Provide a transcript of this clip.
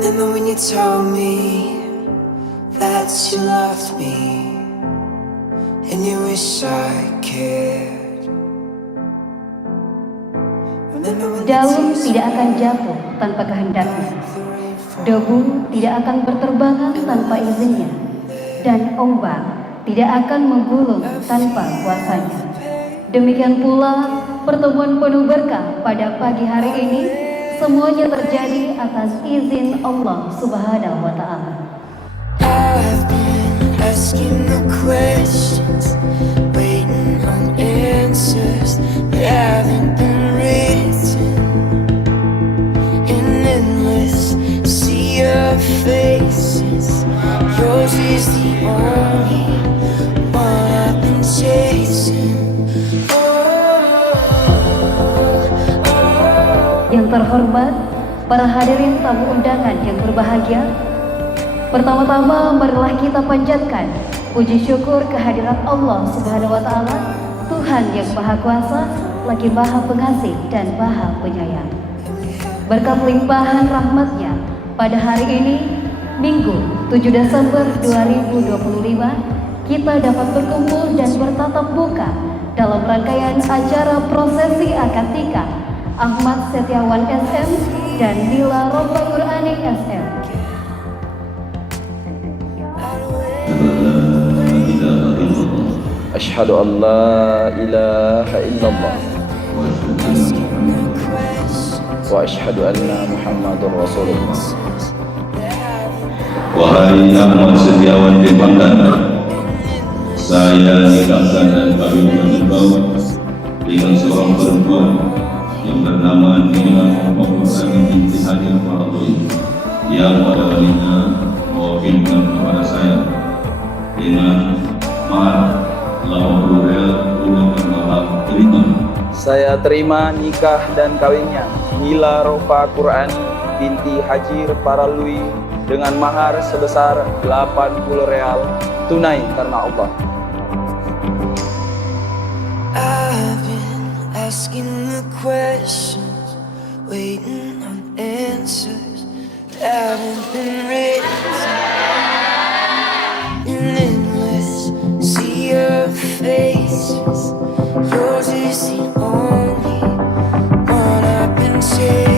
Remember when you told me that you loved me and you wish I cared. Daun tidak akan jatuh tanpa kehendaknya. Debu tidak akan berterbangan tanpa izinnya. Dan ombak tidak akan menggulung tanpa kuasanya. Demikian pula pertemuan penuh berkah pada pagi hari ini semuanya terjadi atas izin Allah Subhanahu wa Ta'ala. I've been asking the questions, waiting on answers that haven't been written. An endless sea of faces, yours is the only one I've been chasing. Yang terhormat, para hadirin tamu undangan yang berbahagia, pertama-tama marilah kita panjatkan puji syukur kehadirat Allah Subhanahu wa Ta'ala, Tuhan yang Maha Kuasa, lagi Maha Pengasih dan Maha Penyayang. Berkat limpahan rahmatnya, pada hari ini, Minggu 7 Desember 2025, kita dapat berkumpul dan bertatap muka dalam rangkaian acara prosesi akad nikah Ahmad Setiawan SM dan Nila Rofa Qurani SM. Asyhadu an la ilaha illallah wa asyhadu anna Muhammadar Rasulullah. Wahai Ahmad Setiawan Depangkan, saya nikahkan dan kawinkan engkau dengan seorang perempuan yang bernama Nila Rofa binti Haji Faradui, yang pada wanita mewakilkan kepada saya dengan mahar 80 riyal tunai bertahap terima. Saya terima nikah dan kawinnya Nila Rofa Qurani binti Haji Faradui dengan mahar sebesar 80 real tunai karena Allah. Asking the questions, waiting on answers that haven't been written. An endless sea of faces, yours is the only one I've been chasing.